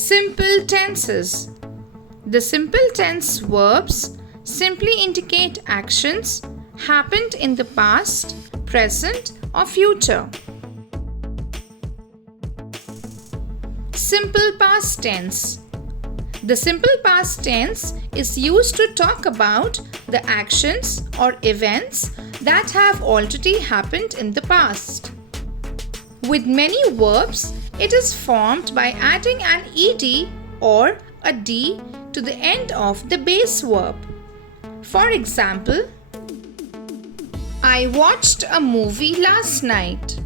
Simple tenses. The simple tense verbs simply indicate actions happened in the past, present, or future. Simple past tense. The simple past tense is used to talk about the actions or events that have already happened in the past. With many verbs, it is formed by adding an ed or a d to the end of the base verb. For example, I watched a movie last night.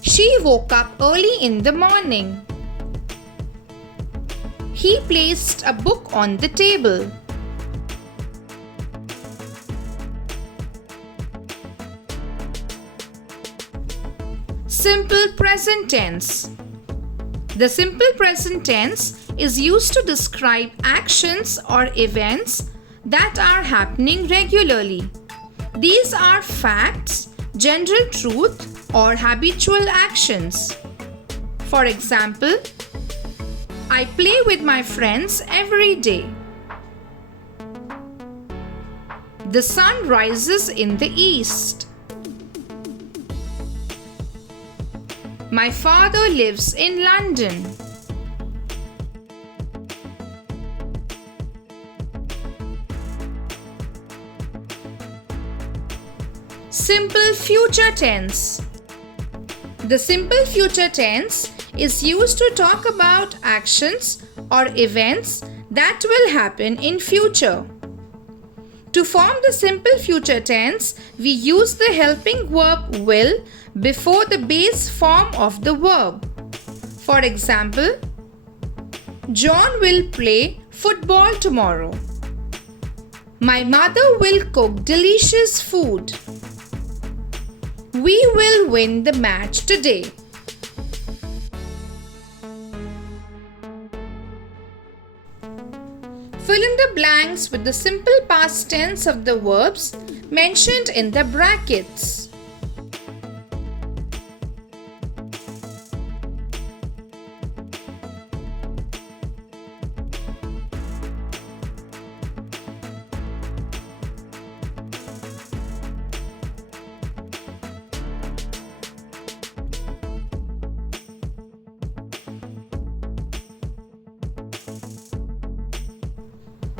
She woke up early in the morning. He placed a book on the table. Simple present tense. The simple present tense is used to describe actions or events that are happening regularly. These are facts, general truth, or habitual actions. For example, I play with my friends every day. The sun rises in the east. My father lives in London. Simple future tense. The simple future tense is used to talk about actions or events that will happen in future. To form the simple future tense, we use the helping verb will before the base form of the verb. For example, John will play football tomorrow. My mother will cook delicious food. We will win the match today. Fill in the blanks with the simple past tense of the verbs mentioned in the brackets.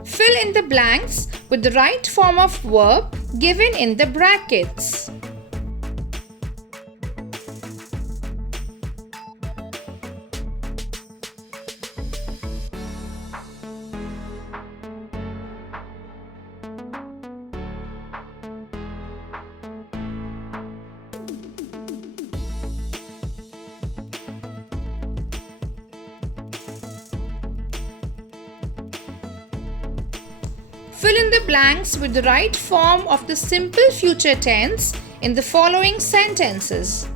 Fill in the blanks with the right form of verb given in the brackets. Fill in the blanks with the right form of the simple future tense in the following sentences.